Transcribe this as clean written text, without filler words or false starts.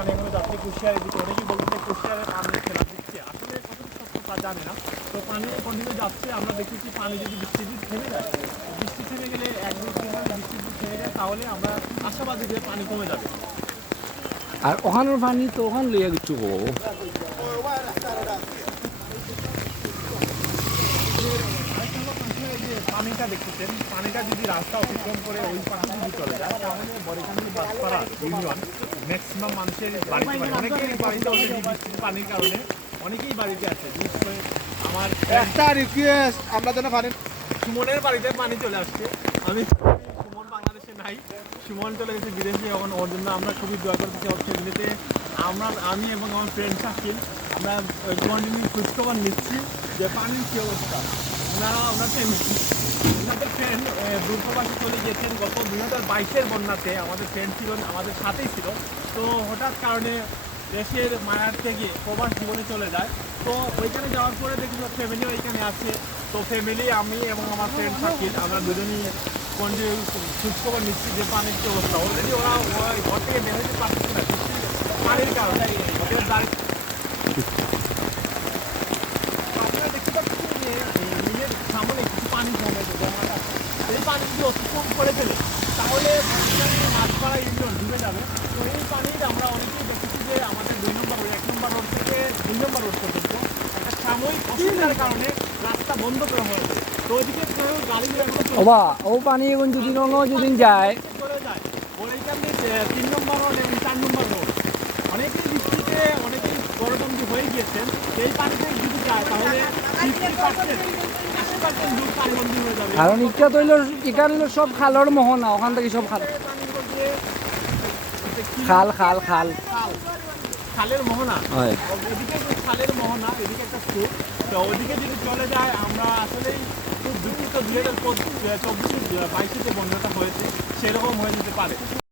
এগুলো যাচ্ছে কুশিয়ারের দিকে, অনেকেই বলছে কুশিয়ারের পানি খেলা দিচ্ছে, আসলে কতটুকু সত্য তা জানে না। তো পানি কন্টিনিউ যাচ্ছে, আমরা দেখেছি পানি যদি বৃষ্টি থেমে যায়, বৃষ্টি থেমে গেলে 1-2 দিন বৃষ্টি যদি থেমে যায় তাহলে আমরা আশাবাদী যে পানি কমে যাবে। আর ওখানের পানি তো ওখান লইয়া কিছু হবো। পানিটা দেখতেছেন, পানিটা যদি রাস্তা অতিক্রম করে ওই পাশে যদি চলে যায় তাহলে বড়খালি বাসপাড়া ইউনিয়ন ম্যাক্সিমাম মানুষের বাড়িতে অনেকেই বাড়িতে অলরেডি বৃষ্টির পানির কারণে অনেকেই বাড়িতে আছে। বিশেষ করে আমার একটা রিকোয়েস্ট, আমরা যেন পানি সুমনের বাড়িতে পানি চলে আসছে। আমি সুমন বাংলাদেশে নাই, সুমন চলে গেছে বিদেশে। এখন ওর জন্য আমরা খুবই দোয়া করতেছি। ওর ফ্যামিলিতে আমি এবং আমার ফ্রেন্ড শাকিল আমরা কন্টিনিউ খোঁজখবর নিচ্ছি যে পানির কী অবস্থা। ওনাদের ফ্রেন্ড দূরপ্রবাসে চলে গিয়েছেন গত 2022-এর বন্যাতে। আমাদের ফ্রেন্ড ছিল, আমাদের সাথেই ছিল। তো হঠাৎ কারণে দেশের মায়ার থেকে প্রবাস জীবনে চলে যায়। তো ওইখানে যাওয়ার পরে দেখি ফ্যামিলিও ওইখানে আছে। তো ফ্যামিলি, আমি এবং আমার ফ্রেন্ড শাকিল আমরা দুজনই কন্টিনিউ খোঁজখবর নিচ্ছি যে পানির কী অবস্থা। অলরেডি ওরা ঘর থেকে বের হতে পারছে না পানির কারণে। ওদের দাঁড়িয়ে আপনারা দেখতে পাচ্ছেন যে নিজের সামনে কিছু পানি জমে জমাটা, এই পানি যদি অতিক্রম করে ফেলে তাহলে মাছপাড়া ইউনিয়ন ডুবে যাবে। তো এই পানির আমরা অনেকেই দেখেছি যে আমাদের 2 নম্বর রোড, 1 নম্বর রোড থেকে 2 নম্বর রোড পর্যন্ত একটা সাময়িক অসুবিধার কারণে রাস্তা বন্ধ করা হয়েছে। তো ওইদিকে কেউ গাড়িগুলো ওবা ও পানি এখন যদি যেদিন যায় চলে যায়। ওইখান থেকে 3 নম্বর রোড এবং 4 নম্বর রোড অনেকেই বৃষ্টিতে অনেকেই গরবন্দী হয়ে গিয়েছেন। এই পানিতে যদি যায় তাহলে 50% লোক পানিবন্দী হয়ে যাবে। কারণ ইটা তো এটা হইলো সব খালের মোহনা, ওখান থেকে সব খাল খাল খাল খাল খালের মোহনা, হয়। এদিকে খালের মোহনা, এদিকে একটা স্কুল। তো ওদিকে যদি চলে যায় আমরা আসলেই খুব দুঃখিত। 2024-22-এ যে বন্যাটা হয়েছে সেরকম হয়ে যেতে পারে।